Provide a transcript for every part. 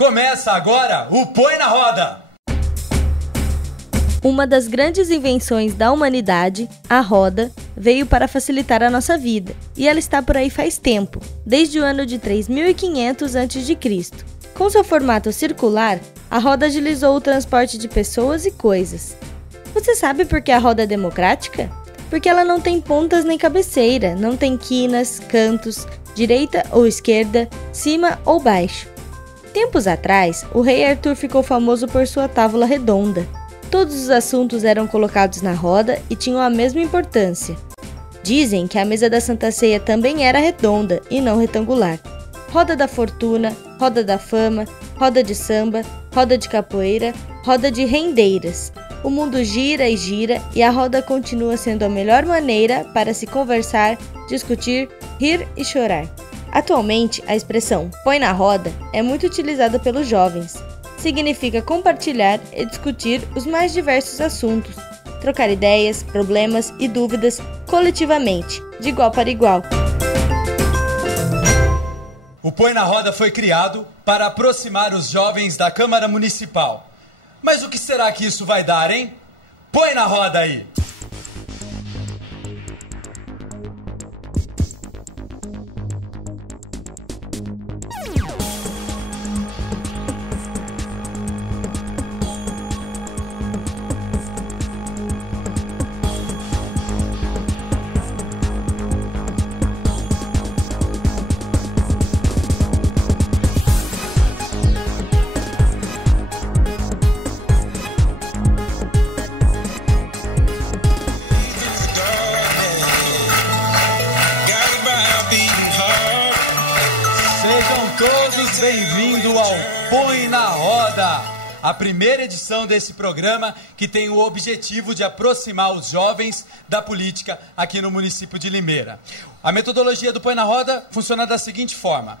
Começa agora o Põe na Roda! Uma das grandes invenções da humanidade, a roda, veio para facilitar a nossa vida, e ela está por aí faz tempo, desde o ano de 3500 a.C. Com seu formato circular, a roda agilizou o transporte de pessoas e coisas. Você sabe por que a roda é democrática? Porque ela não tem pontas nem cabeceira, não tem quinas, cantos, direita ou esquerda, cima ou baixo. Tempos atrás, o rei Arthur ficou famoso por sua tábua redonda. Todos os assuntos eram colocados na roda e tinham a mesma importância. Dizem que a mesa da Santa Ceia também era redonda e não retangular. Roda da fortuna, roda da fama, roda de samba, roda de capoeira, roda de rendeiras. O mundo gira e gira e a roda continua sendo a melhor maneira para se conversar, discutir, rir e chorar. Atualmente, a expressão "põe na roda" é muito utilizada pelos jovens. Significa compartilhar e discutir os mais diversos assuntos, trocar ideias, problemas e dúvidas coletivamente, de igual para igual. O Põe na Roda foi criado para aproximar os jovens da Câmara Municipal. Mas o que será que isso vai dar, hein? Põe na roda aí! Todos bem-vindos ao Põe na Roda, a primeira edição desse programa que tem o objetivo de aproximar os jovens da política aqui no município de Limeira. A metodologia do Põe na Roda funciona da seguinte forma: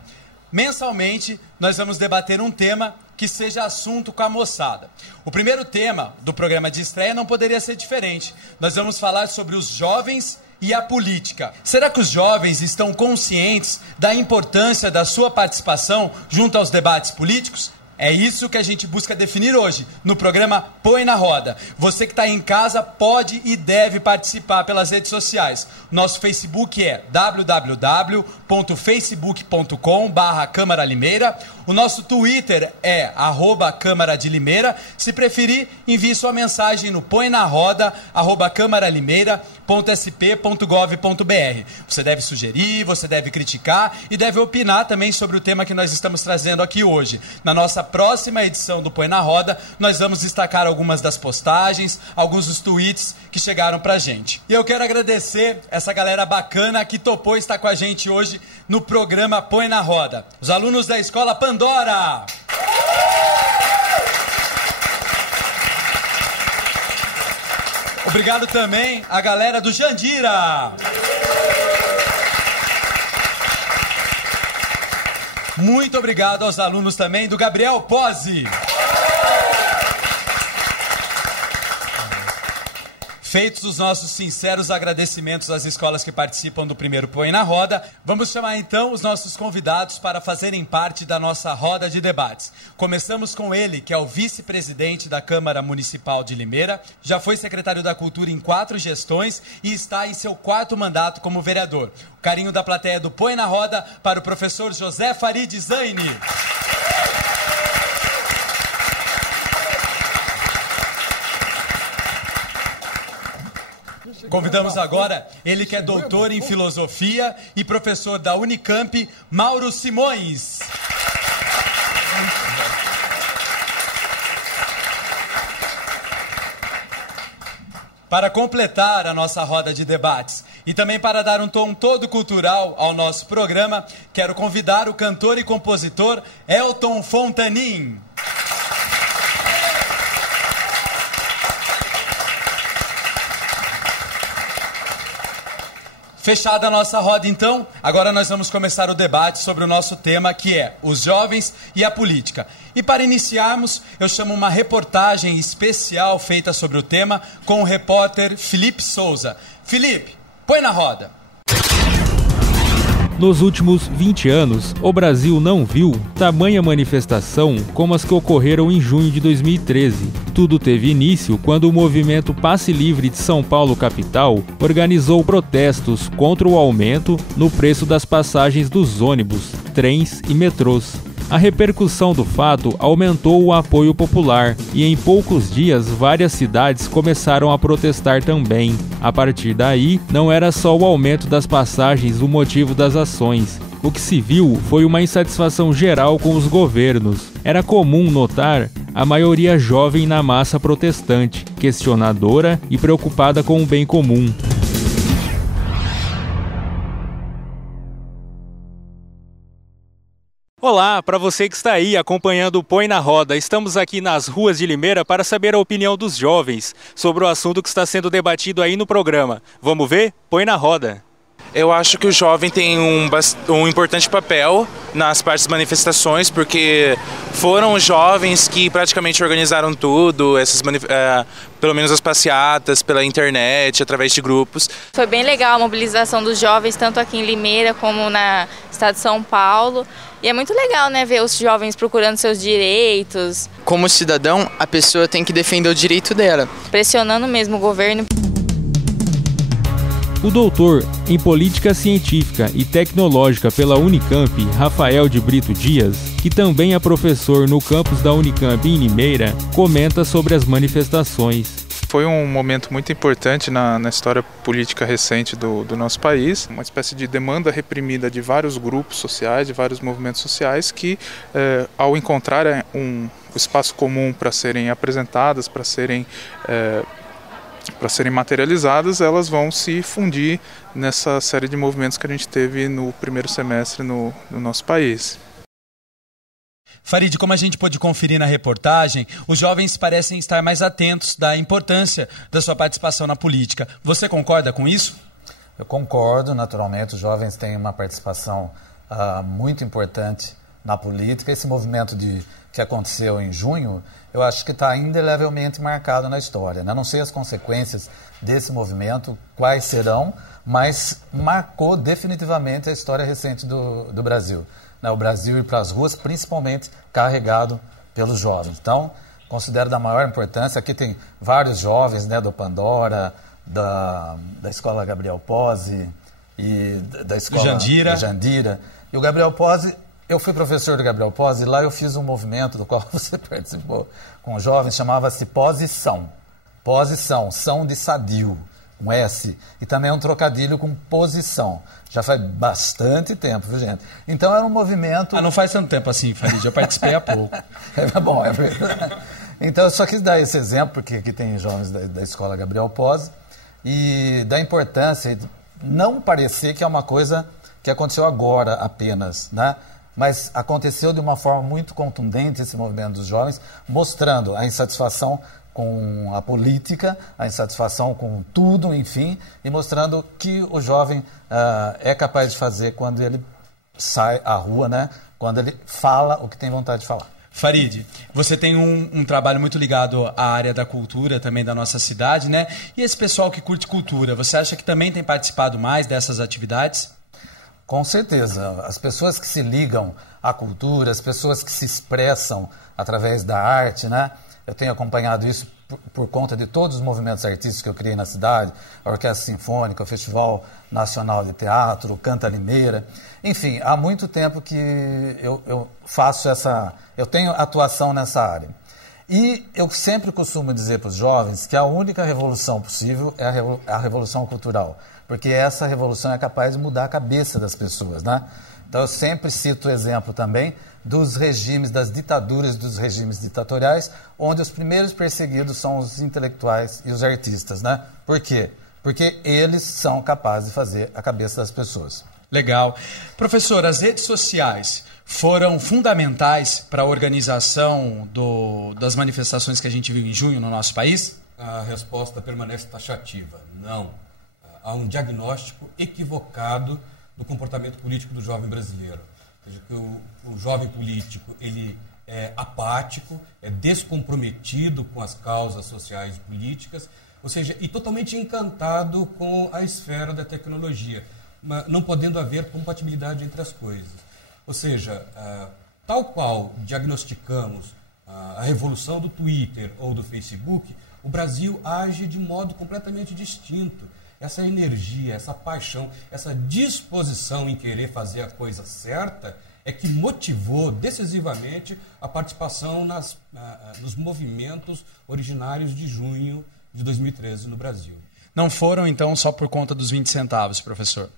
mensalmente nós vamos debater um tema que seja assunto com a moçada. O primeiro tema do programa de estreia não poderia ser diferente. Nós vamos falar sobre os jovens e a política. Será que os jovens estão conscientes da importância da sua participação junto aos debates políticos? É isso que a gente busca definir hoje no programa Põe na Roda. Você que está em casa pode e deve participar pelas redes sociais. Nosso Facebook é www.facebook.com/Câmara Limeira. O nosso Twitter é @Câmara de Limeira. Se preferir, envie sua mensagem no põenarroda@câmaralimeira.sp.gov.br. Você deve sugerir, você deve criticar e deve opinar também sobre o tema que nós estamos trazendo aqui hoje. Na nossa próxima edição do Põe na Roda, nós vamos destacar algumas das postagens, alguns dos tweets que chegaram pra gente. E eu quero agradecer essa galera bacana que topou estar com a gente hoje no programa Põe na Roda. Os alunos da Escola Pandora! Obrigado também a galera do Jandira! Muito obrigado aos alunos também do Gabriel Pozzi. Feitos os nossos sinceros agradecimentos às escolas que participam do primeiro Põe na Roda, vamos chamar então os nossos convidados para fazerem parte da nossa roda de debates. Começamos com ele, que é o vice-presidente da Câmara Municipal de Limeira, já foi secretário da Cultura em 4 gestões e está em seu 4º mandato como vereador. O carinho da plateia do Põe na Roda para o professor José Farid Zaini. Convidamos agora ele que é doutor em filosofia e professor da Unicamp, Mauro Simões. Para completar a nossa roda de debates e também para dar um tom todo cultural ao nosso programa, quero convidar o cantor e compositor Elton Fontanin. Fechada a nossa roda, então, agora nós vamos começar o debate sobre o nosso tema, que é os jovens e a política. E para iniciarmos, eu chamo uma reportagem especial feita sobre o tema com o repórter Felipe Souza. Felipe, põe na roda. Nos últimos 20 anos, o Brasil não viu tamanha manifestação como as que ocorreram em junho de 2013. Tudo teve início quando o movimento Passe Livre de São Paulo capital organizou protestos contra o aumento no preço das passagens dos ônibus, trens e metrôs. A repercussão do fato aumentou o apoio popular e em poucos dias várias cidades começaram a protestar também. A partir daí, não era só o aumento das passagens o motivo das ações. O que se viu foi uma insatisfação geral com os governos. Era comum notar a maioria jovem na massa protestante, questionadora e preocupada com o bem comum. Olá, para você que está aí acompanhando o Põe na Roda, estamos aqui nas ruas de Limeira para saber a opinião dos jovens sobre o assunto que está sendo debatido aí no programa. Vamos ver? Põe na Roda. Eu acho que o jovem tem um importante papel nas partes das manifestações, porque foram os jovens que praticamente organizaram tudo, pelo menos as passeatas pela internet, através de grupos. Foi bem legal a mobilização dos jovens, tanto aqui em Limeira como na estado de São Paulo. E é muito legal, né, ver os jovens procurando seus direitos. Como cidadão, a pessoa tem que defender o direito dela. Pressionando mesmo o governo. O doutor em Política Científica e Tecnológica pela Unicamp, Rafael de Brito Dias, que também é professor no campus da Unicamp em Limeira, comenta sobre as manifestações. Foi um momento muito importante na história política recente do nosso país, uma espécie de demanda reprimida de vários grupos sociais, de vários movimentos sociais que, ao encontrarem um espaço comum para serem apresentadas, para serem materializadas, elas vão se fundir nessa série de movimentos que a gente teve no primeiro semestre no nosso país. Farid, como a gente pôde conferir na reportagem, os jovens parecem estar mais atentos da importância da sua participação na política. Você concorda com isso? Eu concordo, naturalmente, os jovens têm uma participação muito importante na política. Esse movimento que aconteceu em junho, eu acho que está indelevelmente marcado na história, né? Não sei as consequências desse movimento, quais serão, mas marcou definitivamente a história recente do Brasil. O Brasil ir para as ruas, principalmente carregado pelos jovens. Então, considero da maior importância. Aqui tem vários jovens, né, do Pandora, da Escola Gabriel Pozzi e da Escola Jandira. E o Gabriel Pozzi, eu fui professor do Gabriel Pozzi, e lá eu fiz um movimento do qual você participou com os jovens, chamava-se Posição. Posição, são de sadio, um S, e também um trocadilho com posição. Já faz bastante tempo, viu, gente? Então era um movimento... não faz tanto tempo assim, Farid, eu participei há pouco. Bom, é verdade. Então eu só quis dar esse exemplo, porque aqui tem jovens da Escola Gabriel Pozzi, e da importância de não parecer que é uma coisa que aconteceu agora apenas, né? Mas aconteceu de uma forma muito contundente esse movimento dos jovens, mostrando a insatisfação com a política, a insatisfação com tudo, enfim, e mostrando que o jovem é capaz de fazer quando ele sai à rua, né? Quando ele fala o que tem vontade de falar. Farid, você tem um trabalho muito ligado à área da cultura também da nossa cidade, né? E esse pessoal que curte cultura, você acha que também tem participado mais dessas atividades? Com certeza. As pessoas que se ligam à cultura, as pessoas que se expressam através da arte, né? Eu tenho acompanhado isso por conta de todos os movimentos artísticos que eu criei na cidade, a Orquestra Sinfônica, o Festival Nacional de Teatro, o Canta Limeira. Enfim, há muito tempo que eu faço eu tenho atuação nessa área. E eu sempre costumo dizer para os jovens que a única revolução possível é a revolução cultural, porque essa revolução é capaz de mudar a cabeça das pessoas, né? Então eu sempre cito o exemplo também dos regimes, das ditaduras, dos regimes ditatoriais, onde os primeiros perseguidos são os intelectuais e os artistas, né? Por quê? Porque eles são capazes de fazer a cabeça das pessoas. Legal. Professor, as redes sociais foram fundamentais para a organização das manifestações que a gente viu em junho no nosso país? A resposta permanece taxativa. Não. Há um diagnóstico equivocado do comportamento político do jovem brasileiro. Ou seja, que o jovem político ele é apático, é descomprometido com as causas sociais e políticas, ou seja, e totalmente encantado com a esfera da tecnologia. não podendo haver compatibilidade entre as coisas. Ou seja, tal qual diagnosticamos a revolução do Twitter ou do Facebook, o Brasil age de modo completamente distinto. Essa energia, essa paixão, essa disposição em querer fazer a coisa certa é que motivou decisivamente a participação nos movimentos originários de junho de 2013 no Brasil. Não foram, então, só por conta dos 20 centavos, professor?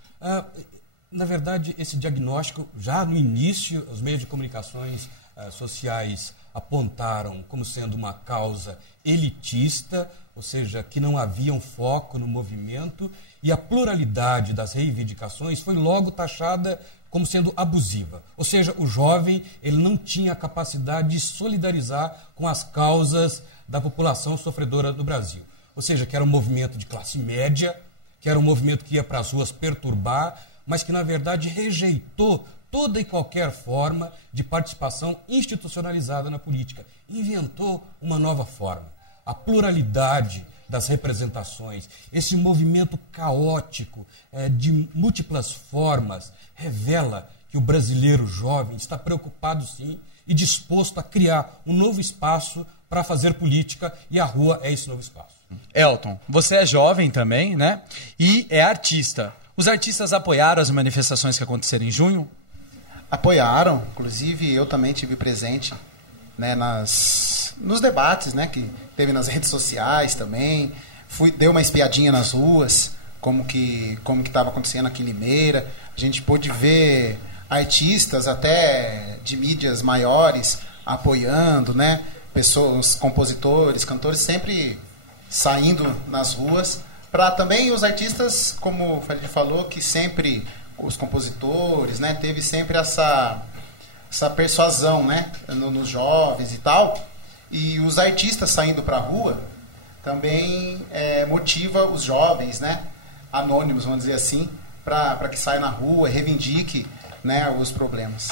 Na verdade, esse diagnóstico, já no início, os meios de comunicações sociais apontaram como sendo uma causa elitista, ou seja, que não havia um foco no movimento, e a pluralidade das reivindicações foi logo taxada como sendo abusiva. Ou seja, o jovem ele não tinha a capacidade de solidarizar com as causas da população sofredora do Brasil. Ou seja, que era um movimento de classe média, que era um movimento que ia para as ruas perturbar, mas que, na verdade, rejeitou toda e qualquer forma de participação institucionalizada na política. Inventou uma nova forma. A pluralidade das representações, esse movimento caótico de múltiplas formas, revela que o brasileiro jovem está preocupado, sim, e disposto a criar um novo espaço para fazer política, e a rua é esse novo espaço. Elton, você é jovem também, né? E é artista. Os artistas apoiaram as manifestações que aconteceram em junho? Apoiaram, inclusive eu também tive presente, né, nos debates, né, que teve nas redes sociais também. Dei uma espiadinha nas ruas, como que estava acontecendo aqui em Limeira. A gente pôde ver artistas até de mídias maiores apoiando, né? Pessoas, compositores, cantores sempre saindo nas ruas, para também os artistas, como o Felipe falou, que sempre, os compositores, né, teve sempre essa persuasão, né, nos jovens e tal, e os artistas saindo para a rua também motiva os jovens, né, anônimos, vamos dizer assim, para que saiam na rua e reivindique, né, os problemas.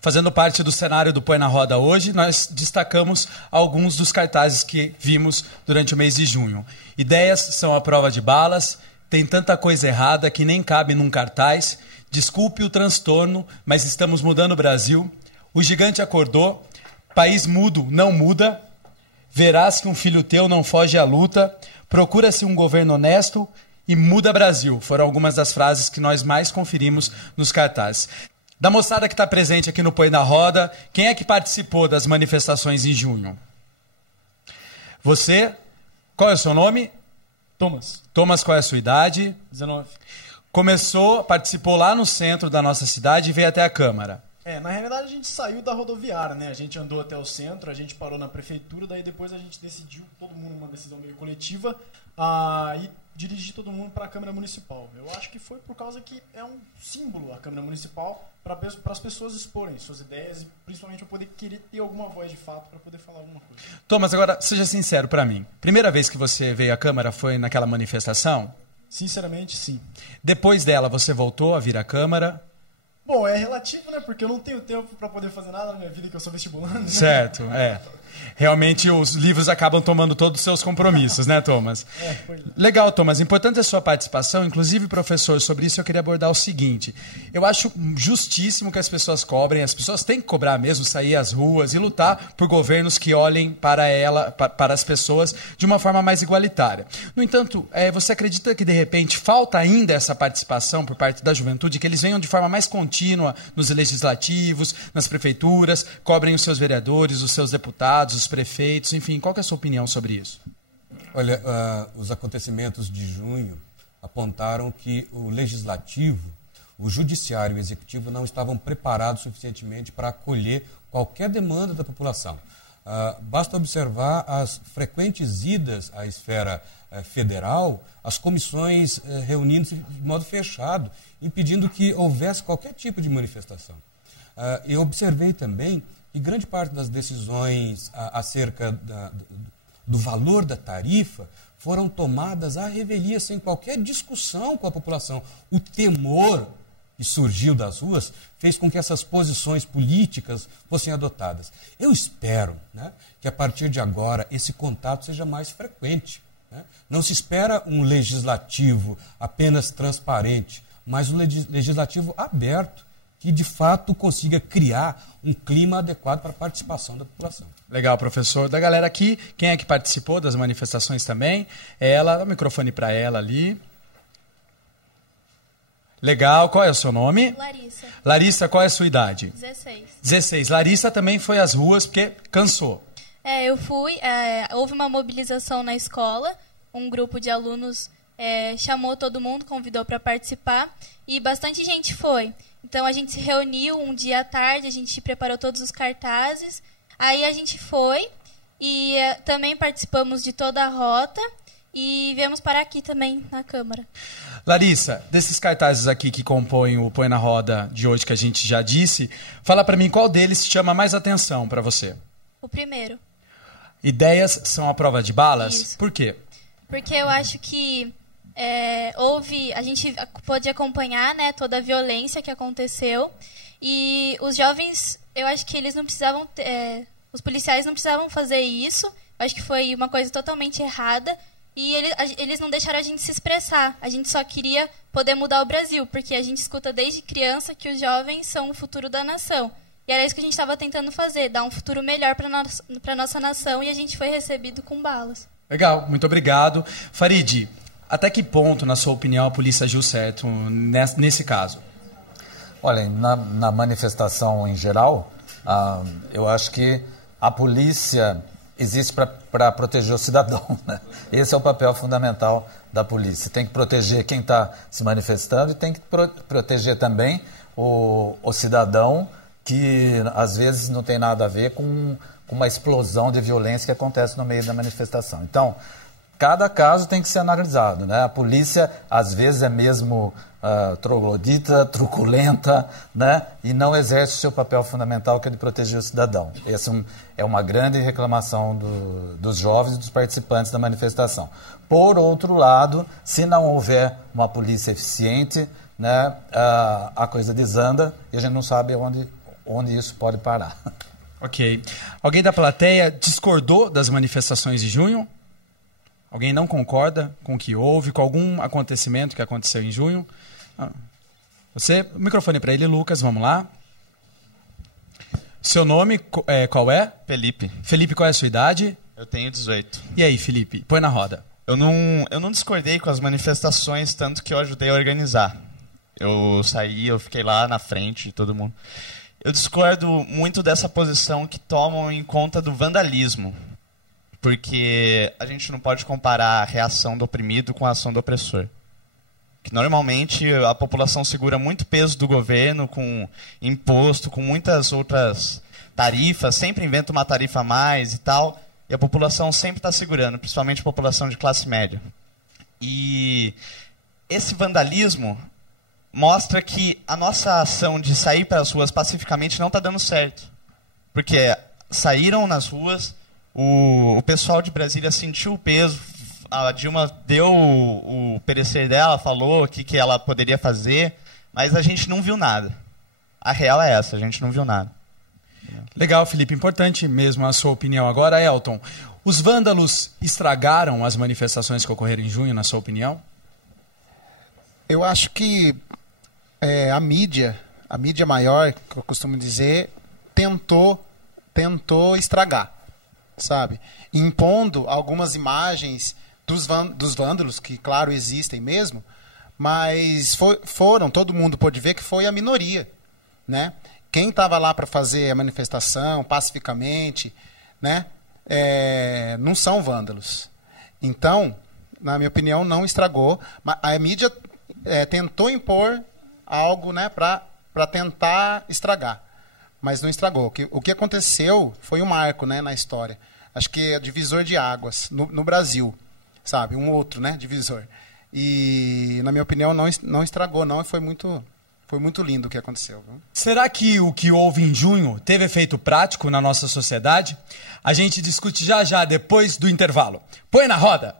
Fazendo parte do cenário do Põe na Roda hoje, nós destacamos alguns dos cartazes que vimos durante o mês de junho. Ideias são a prova de balas, tem tanta coisa errada que nem cabe num cartaz, desculpe o transtorno, mas estamos mudando o Brasil, o gigante acordou, país mudo não muda, verás que um filho teu não foge à luta, procura-se um governo honesto e muda Brasil. Foram algumas das frases que nós mais conferimos nos cartazes. Da moçada que está presente aqui no Põe na Roda, quem é que participou das manifestações em junho? Você, qual é o seu nome? Thomas. Thomas, qual é a sua idade? 19. Participou lá no centro da nossa cidade e veio até a Câmara. Na realidade a gente saiu da rodoviária, né? A gente andou até o centro, a gente parou na prefeitura, daí depois a gente decidiu, todo mundo, uma decisão meio coletiva, e dirigir todo mundo para a Câmara Municipal. Eu acho que foi por causa que é um símbolo a Câmara Municipal para as pessoas exporem suas ideias e principalmente para poder querer ter alguma voz de fato para poder falar alguma coisa. Thomas, agora seja sincero para mim. Primeira vez que você veio à Câmara foi naquela manifestação? Sinceramente, sim. Depois dela, você voltou a vir à Câmara? Bom, é relativo, né? Porque eu não tenho tempo para poder fazer nada na minha vida, que eu sou vestibulando. Né? Certo, Realmente os livros acabam tomando todos os seus compromissos, né, Thomas? Legal, Thomas. Importante a sua participação. Inclusive, professor, sobre isso eu queria abordar o seguinte. Eu acho justíssimo que as pessoas cobrem, as pessoas têm que cobrar mesmo, sair às ruas e lutar por governos que olhem para as pessoas de uma forma mais igualitária. No entanto, você acredita que, de repente, falta ainda essa participação por parte da juventude, que eles venham de forma mais contínua nos legislativos, nas prefeituras, cobrem os seus vereadores, os seus deputados, os prefeitos, enfim, qual que é a sua opinião sobre isso? Olha, os acontecimentos de junho apontaram que o legislativo, o judiciário e o executivo não estavam preparados suficientemente para acolher qualquer demanda da população. Basta observar as frequentes idas à esfera federal, as comissões reunindo-se de modo fechado, impedindo que houvesse qualquer tipo de manifestação. Eu observei também que grande parte das decisões acerca do valor da tarifa foram tomadas à revelia, sem qualquer discussão com a população. O temor que surgiu das ruas fez com que essas posições políticas fossem adotadas. Eu espero, né, que a partir de agora esse contato seja mais frequente. Né? Não se espera um legislativo apenas transparente, mas um legislativo aberto, que de fato consiga criar um clima adequado para a participação da população. Legal, professor. Da galera aqui, quem é que participou das manifestações também? Ela, dá o microfone para ela ali. Legal, qual é o seu nome? Larissa. Larissa, qual é a sua idade? 16. 16. Larissa também foi às ruas porque cansou. Eu fui, houve uma mobilização na escola, um grupo de alunos chamou todo mundo, convidou para participar e bastante gente foi. Então a gente se reuniu um dia à tarde, a gente preparou todos os cartazes, aí a gente foi e também participamos de toda a rota e viemos parar aqui também na Câmara. Larissa, desses cartazes aqui que compõem o Põe na Roda de hoje que a gente já disse, fala para mim qual deles chama mais atenção para você. O primeiro. Ideias são a prova de balas? Isso. Por quê? Porque eu acho que a gente pôde acompanhar, né, toda a violência que aconteceu e os jovens, eu acho que eles não precisavam, os policiais não precisavam fazer isso, eu acho que foi uma coisa totalmente errada e eles não deixaram a gente se expressar, a gente só queria poder mudar o Brasil, porque a gente escuta desde criança que os jovens são o futuro da nação. E era isso que a gente estava tentando fazer, dar um futuro melhor para nossa nação e a gente foi recebido com balas. Legal, muito obrigado. Farid, até que ponto, na sua opinião, a polícia agiu certo nesse caso? Olha, na manifestação em geral, eu acho que a polícia existe para proteger o cidadão, né? Esse é o papel fundamental da polícia. Tem que proteger quem está se manifestando e tem que proteger também o cidadão que às vezes não tem nada a ver com uma explosão de violência que acontece no meio da manifestação. Então, cada caso tem que ser analisado, né? A polícia, às vezes, é mesmo troglodita, truculenta, né? E não exerce o seu papel fundamental, que é de proteger o cidadão. Essa é uma grande reclamação dos jovens e dos participantes da manifestação. Por outro lado, se não houver uma polícia eficiente, né, a coisa desanda e a gente não sabe onde isso pode parar. Ok. Alguém da plateia discordou das manifestações de junho? Alguém não concorda com o que houve, com algum acontecimento que aconteceu em junho? Você, o microfone para ele, Lucas, vamos lá. Seu nome, qual é? Felipe. Felipe, qual é a sua idade? Eu tenho 18. E aí, Felipe? Põe na roda. Eu não discordei com as manifestações, tanto que eu ajudei a organizar. Eu saí, eu fiquei lá na frente de todo mundo. Eu discordo muito dessa posição que tomam em conta do vandalismo, porque a gente não pode comparar a reação do oprimido com a ação do opressor. Que normalmente a população segura muito peso do governo, com imposto, com muitas outras tarifas, sempre inventa uma tarifa a mais e tal, e a população sempre está segurando, principalmente a população de classe média. E esse vandalismo mostra que a nossa ação de sair para as ruas pacificamente não está dando certo. Porque saíram nas ruas, o pessoal de Brasília sentiu o peso, a Dilma deu o parecer dela, falou o que ela poderia fazer, mas a gente não viu nada. A real é essa, a gente não viu nada. Legal, Felipe. Importante mesmo a sua opinião. Agora, Elton, os vândalos estragaram as manifestações que ocorreram em junho, na sua opinião? Eu acho que a mídia maior, que eu costumo dizer, tentou estragar, sabe? Impondo algumas imagens dos vândalos, que, claro, existem mesmo, mas todo mundo pôde ver que foi a minoria, né? Quem estava lá para fazer a manifestação pacificamente, né? Não são vândalos. Então, na minha opinião, não estragou. A mídia tentou impor algo, né, para tentar estragar, mas não estragou. O que aconteceu foi um marco, né, na história. Acho que é divisor de águas no Brasil, sabe? Um outro, né, divisor. E, na minha opinião, não estragou, não, e foi muito lindo o que aconteceu. Viu? Será que o que houve em junho teve efeito prático na nossa sociedade? A gente discute já depois do intervalo. Põe na roda!